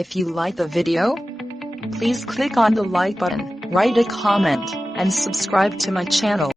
If you like the video, please click on the like button, write a comment, and subscribe to my channel.